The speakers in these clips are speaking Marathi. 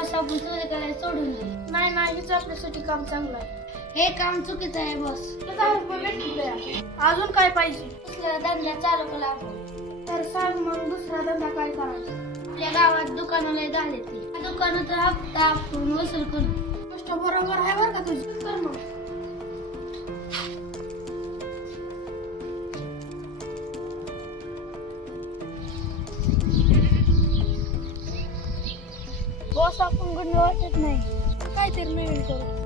बॉस आपण चोरी करायला सोडून दे. नाही नाही, हेच आपल्यासाठी काम चांगलं आहे. हे काम चुकीचं आहे बॉस. अजून काय पाहिजे? दुसरा धंदा चालू केला आपण. तर सांग मग दुसरा धंदा काय करायचा? आपल्या गावात दुकानाला झाले ते दुकानाचा हप्ता आपण वसूल करू. गोष्ट बरोबर आहे बरं का तुझी. तर मग बॉस आपण गुन्हे वाटत नाही. काहीतरी नवीन करू.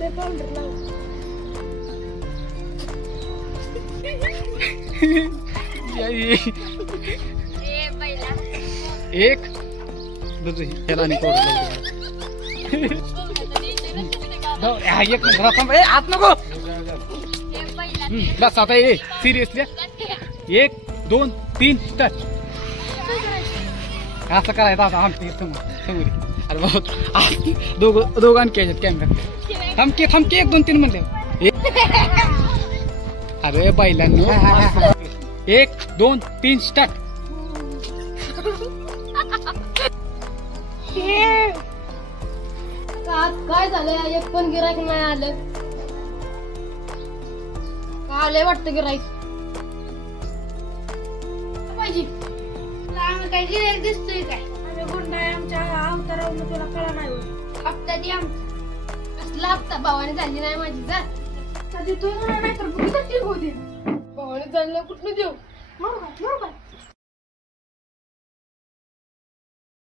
ते पावडर लाव. एक ह्याला नाही आत नको बस आता ये सिरियसली 1 2 3 स्टार्ट. असं करायचं आता आमच्या समोर. अरे बाबा दोघांनी केलं कॅमेरा. थमके 1 2 3 म्हणले. अरे बैलांनो 1 2 3 स्टार्ट. काय झालं? एक पण गिराईक नाही आलं. आलंय वाटतं गिराईक पाहिजे. आम्ही काय गिराईक दिसतोय काय? आम्ही गुंड आहे. आमच्या अवतारावरून तुला कळा नाही होत. हप्ता दे आमचा. कसला हप्ता? भावाने झाली नाही माझी. जा कधी तू नाही तर कुठं ठीक होती. भावाने झालं कुठलं देऊ? बरोबर बरोबर.